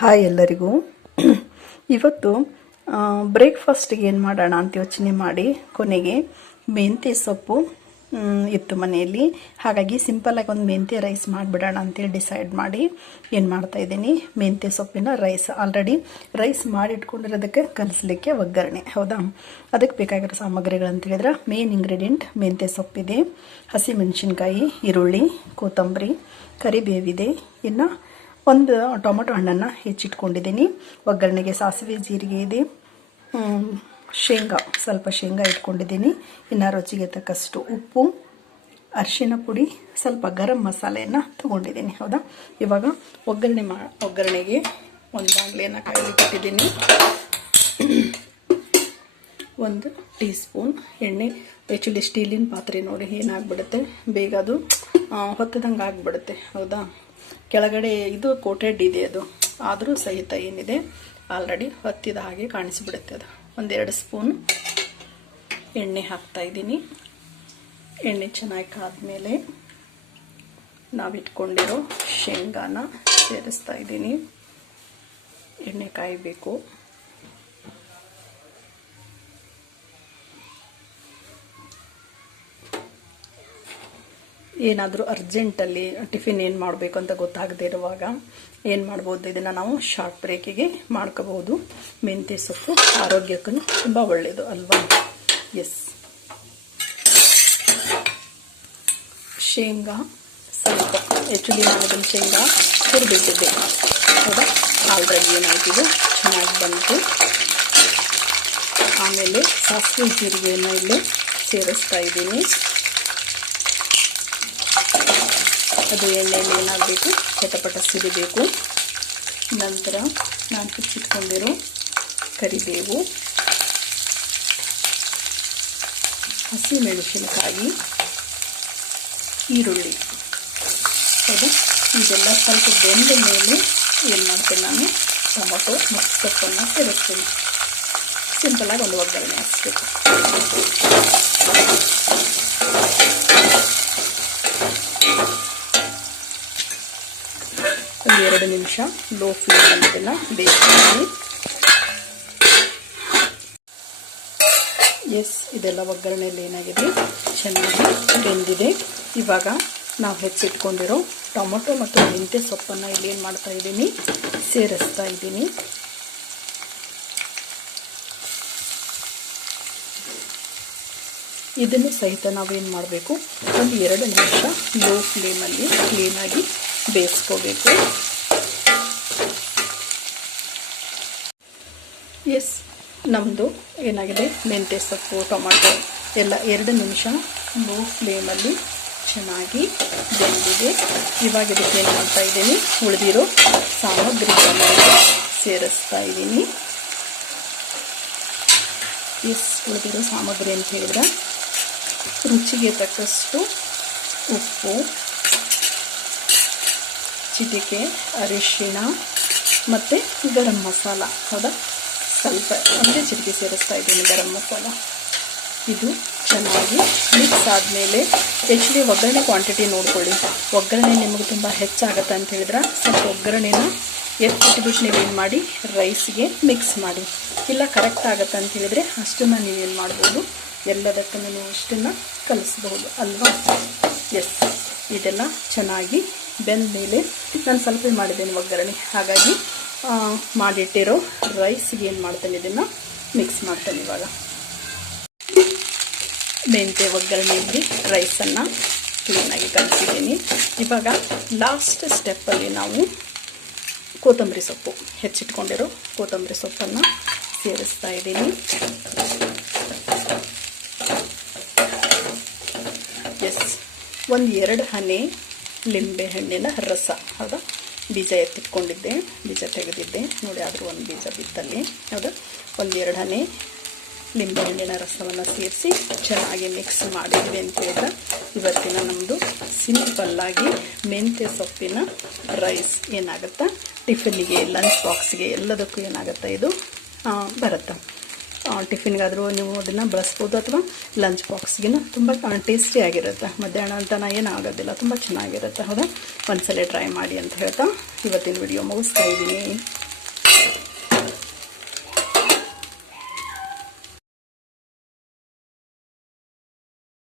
Hi ಎಲ್ಲರಿಗೂ. ಇವತ್ತು ಬ್ರೇಕ್ಫಾಸ್ಟಿಗೆ ಏನು ಮಾಡೋಣ ಅಂತ ಯೋಚನೆ ಮಾಡಿ ಕೊನೆಗೆ ಮೆಂತ್ಯ ಸೊಪ್ಪು ಇತ್ತು ಮನೆಯಲ್ಲಿ. ಹಾಗಾಗಿ ಸಿಂಪಲಾಗಿ ಒಂದು ಮೆಂತ್ಯ ರೈಸ್ ಮಾಡಿಬಿಡೋಣ ಅಂತೇಳಿ ಡಿಸೈಡ್ ಮಾಡಿ ಏನು ಮಾಡ್ತಾ ಇದ್ದೀನಿ. ಮೆಂತ್ಯ ಸೊಪ್ಪಿನ ರೈಸ್ ಆಲ್ರೆಡಿ ರೈಸ್ ಮಾಡಿಟ್ಕೊಂಡಿರೋದಕ್ಕೆ ಕಲಿಸ್ಲಿಕ್ಕೆ ಒಗ್ಗರಣೆ. ಹೌದಾ? ಅದಕ್ಕೆ ಬೇಕಾಗಿರೋ ಸಾಮಗ್ರಿಗಳು ಅಂತ ಹೇಳಿದ್ರೆ ಮೇನ್ ಇಂಗ್ರೀಡಿಯೆಂಟ್ ಮೆಂತ್ಯ ಸೊಪ್ಪಿದೆ. ಹಸಿಮೆಣಸಿನ್ಕಾಯಿ, ಈರುಳ್ಳಿ, ಕೊತ್ತಂಬರಿ, ಕರಿಬೇವಿದೆ, ಇನ್ನು ಒಂದು ಟೊಮೊಟೊ ಹಣ್ಣನ್ನು ಹೆಚ್ಚಿಟ್ಕೊಂಡಿದ್ದೀನಿ. ಒಗ್ಗರಣೆಗೆ ಸಾಸಿವೆ, ಜೀರಿಗೆ ಇದೆ. ಶೇಂಗಾ, ಸ್ವಲ್ಪ ಶೇಂಗಾ ಇಟ್ಕೊಂಡಿದ್ದೀನಿ. ಇನ್ನು ರುಚಿಗೆ ತಕ್ಕಷ್ಟು ಉಪ್ಪು, ಅರಿಶಿನ ಪುಡಿ, ಸ್ವಲ್ಪ ಗರಂ ಮಸಾಲೆಯನ್ನು ತೊಗೊಂಡಿದ್ದೀನಿ. ಹೌದಾ? ಇವಾಗ ಒಗ್ಗರಣೆ ಮಾ, ಒಗ್ಗರಣೆಗೆ ಒಂದು ಬಾಣಲೆಯನ್ನು ಕಾಯಲಿಟ್ಟಿದ್ದೀನಿ ಒಂದು ಟೀ ಸ್ಪೂನ್ ಎಣ್ಣೆ. ಆ್ಯಕ್ಚುಲಿ ಸ್ಟೀಲಿನ ಪಾತ್ರೆ ನೋಡಿ ಏನಾಗ್ಬಿಡುತ್ತೆ. ಬೇಗ ಅದು ಹೊತ್ತದಂಗೆ ಆಗಿಬಿಡುತ್ತೆ ಹೌದಾ? ಕೆಳಗಡೆ ಇದು ಕೋಟೆಡ್ ಇದೆ ಅದು. ಆದರೂ ಸಹಿತ ಏನಿದೆ? ಆಲ್ರೆಡಿ ಹತ್ತಿದ ಹಾಗೆ ಕಾಣಿಸಿಬಿಡುತ್ತೆ ಅದು. ಒಂದೆರಡು ಸ್ಪೂನ್ ಎಣ್ಣೆ ಹಾಕ್ತಾ ಇದ್ದೀನಿ. ಎಣ್ಣೆ ಚೆನ್ನಾಗಿ ಕಾದ್ಮೇಲೆ ನಾವಿಟ್ಕೊಂಡಿರೋ ಶೇಂಗಾನ ಸೇರಿಸ್ತಾ ಇದ್ದೀನಿ. ಎಣ್ಣೆ ಕಾಯಬೇಕು. ಏನಾದರೂ ಅರ್ಜೆಂಟಲ್ಲಿ ಟಿಫಿನ್ ಏನು ಮಾಡಬೇಕು ಅಂತ ಗೊತ್ತಾಗದೇ ಇರುವಾಗ ಏನು ಮಾಡ್ಬೋದು? ಇದನ್ನು ನಾವು ಶಾರ್ಟ್ ಬ್ರೇಕಿಗೆ ಮಾಡ್ಕೋಬಹುದು. ಮೆಂತ್ಯ ಸೊಪ್ಪು ಆರೋಗ್ಯಕ್ಕೂ ತುಂಬ ಒಳ್ಳೆಯದು ಅಲ್ವಾ? ಎಸ್ ಶೇಂಗಾ ಸ್ವಲ್ಪ ಆ್ಯಕ್ಚುಲಿ ನಾನು ಶೇಂಗಾ ಹುರಿದಿಟ್ಟಿದ್ದೆ. ಹೌದಾ? ಆಲ್ರೆಡಿ ಏನಾಯ್ತಿದೆ? ಚೆನ್ನಾಗಿ ಬಂತು. ಆಮೇಲೆ ಸಾಸಿವೆ ಜೀರಿಗೆಯನ್ನು ಇಲ್ಲಿ ಸೇರಿಸ್ತಾ ಇದ್ದೀನಿ. ಅದು ಎಣ್ಣೆಯಲ್ಲಿ ಏನಾಗಬೇಕು? ಚಟಪಟ ಸಿಡಿಬೇಕು. ನಂತರ ನಾನು ಹೆಚ್ಚಿಟ್ಕೊಂಡಿರೋ ಕರಿಬೇವು, ಹಸಿಮೆಣಸಿನಕಾಯಿ, ಈರುಳ್ಳಿ. ಅದು ಇದೆಲ್ಲ ಸ್ವಲ್ಪ ಬೆಂದ ಮೇಲೆ ಏನು ಮಾಡ್ತೇನೆ ನಾನು? ಟೊಮೊಟೊ ಮತ್ತು ಸೊಪ್ಪನ್ನು ಸೇರಿಸ್ತೀನಿ. ಸಿಂಪಲಾಗಿ ಒಂದು ಒಗ್ಗರಣೆ ಹಾಕ್ಸ್ಬೇಕು ಒಂದು ಎರಡು ನಿಮಿಷ ಲೋ ಫ್ಲೇಮಲ್ಲಿ ಇದನ್ನು ಬೇಯಿಸ್ತೀನಿ. ಎಸ್ ಇದೆಲ್ಲ ಒಗ್ಗರಣೆಯಲ್ಲಿ ಏನಾಗಿದೆ? ಚೆನ್ನಾಗಿ ಬೆಂದಿದೆ. ಇವಾಗ ನಾವು ಹೆಚ್ಚಿಟ್ಕೊಂಡಿರೋ ಟೊಮೊಟೊ ಮತ್ತು ಮೆಂತ್ಯ ಸೊಪ್ಪನ್ನು ಇಲ್ಲಿ ಏನು ಮಾಡ್ತಾ ಇದ್ದೀನಿ? ಸೇರಿಸ್ತಾ ಇದ್ದೀನಿ. ಇದನ್ನು ಸಹಿತ ನಾವೇನು ಮಾಡಬೇಕು? ಒಂದು ಎರಡು ನಿಮಿಷ ಲೋ ಫ್ಲೇಮಲ್ಲಿ ಕ್ಲೀನಾಗಿ ಬೇಯಿಸ್ಕೋಬೇಕು. ಎಸ್ ನಮ್ಮದು ಏನಾಗಿದೆ? ಮೆಂತ್ಯ ಸೊಪ್ಪು ಟೊಮಾಟೊ ಎಲ್ಲ ಎರಡು ನಿಮಿಷ ಲೋ ಫ್ಲೇಮಲ್ಲಿ ಚೆನ್ನಾಗಿ ಬೆಂದಿದೆ. ಇವಾಗ ಇದಕ್ಕೆ ಏನು ಮಾಡ್ತಾ ಇದ್ದೀನಿ? ಉಳಿದಿರೋ ಸಾಮಗ್ರಿಗಳನ್ನು ಸೇರಿಸ್ತಾ ಇದ್ದೀನಿ. ಎಸ್ ಉಳಿದಿರೋ ಸಾಮಗ್ರಿ ಅಂತ ಹೇಳಿದ್ರೆ ರುಚಿಗೆ ತಕ್ಕಷ್ಟು ಉಪ್ಪು, ಚಿಟಿಕೆ, ಅರಿಶಿಣ ಮತ್ತು ಗರಂ ಮಸಾಲ. ಹೌದಾ? ಸ್ವಲ್ಪ ಒಂದೇ ಚಿಟಿಕೆ ಸೇರಿಸ್ತಾ ಇದ್ದೀನಿ ಗರಂ ಮಸಾಲ. ಇದು ಚೆನ್ನಾಗಿ ಮಿಕ್ಸ್ ಆದಮೇಲೆ ಆ್ಯಕ್ಚುಲಿ ಒಗ್ಗರಣೆ ಕ್ವಾಂಟಿಟಿ ನೋಡ್ಕೊಳ್ಳಿ. ಒಗ್ಗರಣೆ ನಿಮಗೆ ತುಂಬ ಹೆಚ್ಚಾಗತ್ತೆ ಅಂತ ಹೇಳಿದ್ರೆ ಸ್ವಲ್ಪ ಒಗ್ಗರಣೆನ ಎತ್ತಿಟ್ಬಿಟ್ಟು ನೀವೇನು ಮಾಡಿ ರೈಸ್ಗೆ ಮಿಕ್ಸ್ ಮಾಡಿ. ಇಲ್ಲ ಕರೆಕ್ಟ್ ಆಗುತ್ತೆ ಅಂತ ಹೇಳಿದರೆ ಅಷ್ಟನ್ನು ನೀವೇನು ಮಾಡ್ಬೋದು? ಎಲ್ಲದಕ್ಕೂ ನೀವು ಅಷ್ಟನ್ನು ಕಲಿಸ್ಬಹುದು ಅಲ್ವಾ? ಎಸ್ ಇದೆಲ್ಲ ಚೆನ್ನಾಗಿ ಬೆಂದ ಮೇಲೆ ನಾನು ಸ್ವಲ್ಪ ಮಾಡಿದ್ದೇನೆ ಒಗ್ಗರಣೆ? ಹಾಗಾಗಿ ಮಾಡಿಟ್ಟಿರೋ ರೈಸ್ಗೆ ಏನು ಮಾಡ್ತೇನೆ ಇದನ್ನು? ಮಿಕ್ಸ್ ಮಾಡ್ತೇನೆ ಇವಾಗ. ಮೆಂತ್ಯ ಒಗ್ಗರಣೆಯಲ್ಲಿ ರೈಸನ್ನು ಕ್ಲೀನಾಗಿ ಕಲಿಸಿದ್ದೀನಿ. ಇವಾಗ ಲಾಸ್ಟ್ ಸ್ಟೆಪ್ಪಲ್ಲಿ ನಾವು ಕೊತ್ತಂಬರಿ ಸೊಪ್ಪು, ಹೆಚ್ಚಿಟ್ಕೊಂಡಿರೋ ಕೊತ್ತಂಬರಿ ಸೊಪ್ಪನ್ನು ಸೇರಿಸ್ತಾ ಇದ್ದೀನಿ. ಎಸ್ ಒಂದು ಎರಡು ಹನಿ ಲಿಂಬೆ ಹಣ್ಣಿನ ರಸ, ಹೌದಾ? ಬೀಜ ಎತ್ತಿಟ್ಕೊಂಡಿದ್ದೆ, ಬೀಜ ತೆಗೆದಿದ್ದೆ. ನೋಡಿ, ಆದರೂ ಒಂದು ಬೀಜ ಬಿತ್ತಲ್ಲಿ. ಅದು ಒಂದು ಎರಡು ಹನಿ ಲಿಂಬೆ ಹಣ್ಣಿನ ರಸವನ್ನು ಸೇರಿಸಿ ಚೆನ್ನಾಗಿ ಮಿಕ್ಸ್ ಮಾಡಿದ್ವಿ ಅಂತ ಹೇಳಿದ್ರೆ ಇವತ್ತಿನ ನಮ್ಮದು ಸಿಂಪಲ್ಲಾಗಿ ಮೆಂತ್ಯ ಸೊಪ್ಪಿನ ರೈಸ್ ಏನಾಗುತ್ತಾ? ಟಿಫಿನ್ನಿಗೆ ಲಂಚ್ ಬಾಕ್ಸ್ಗೆ ಎಲ್ಲದಕ್ಕೂ ಏನಾಗುತ್ತೆ ಇದು? ಬರುತ್ತೆ? ಟಿಫಿನ್ಗಾದರೂ ನೀವು ಅದನ್ನು ಬಳಸ್ಬೋದು ಅಥವಾ ಲಂಚ್ ಬಾಕ್ಸ್ಗಿನ ತುಂಬ ಟೇಸ್ಟಿಯಾಗಿರುತ್ತೆ ಮಧ್ಯಾಹ್ನ ಅಂತ ಏನೂ ಆಗೋದಿಲ್ಲ, ತುಂಬ ಚೆನ್ನಾಗಿರುತ್ತೆ. ಹೌದಾ? ಒಂದ್ಸಲ ಟ್ರೈ ಮಾಡಿ ಅಂತ ಹೇಳ್ತಾ ಇವತ್ತಿನ ವಿಡಿಯೋ ಮುಗಿಸ್ತಾ ಇದ್ದೀನಿ.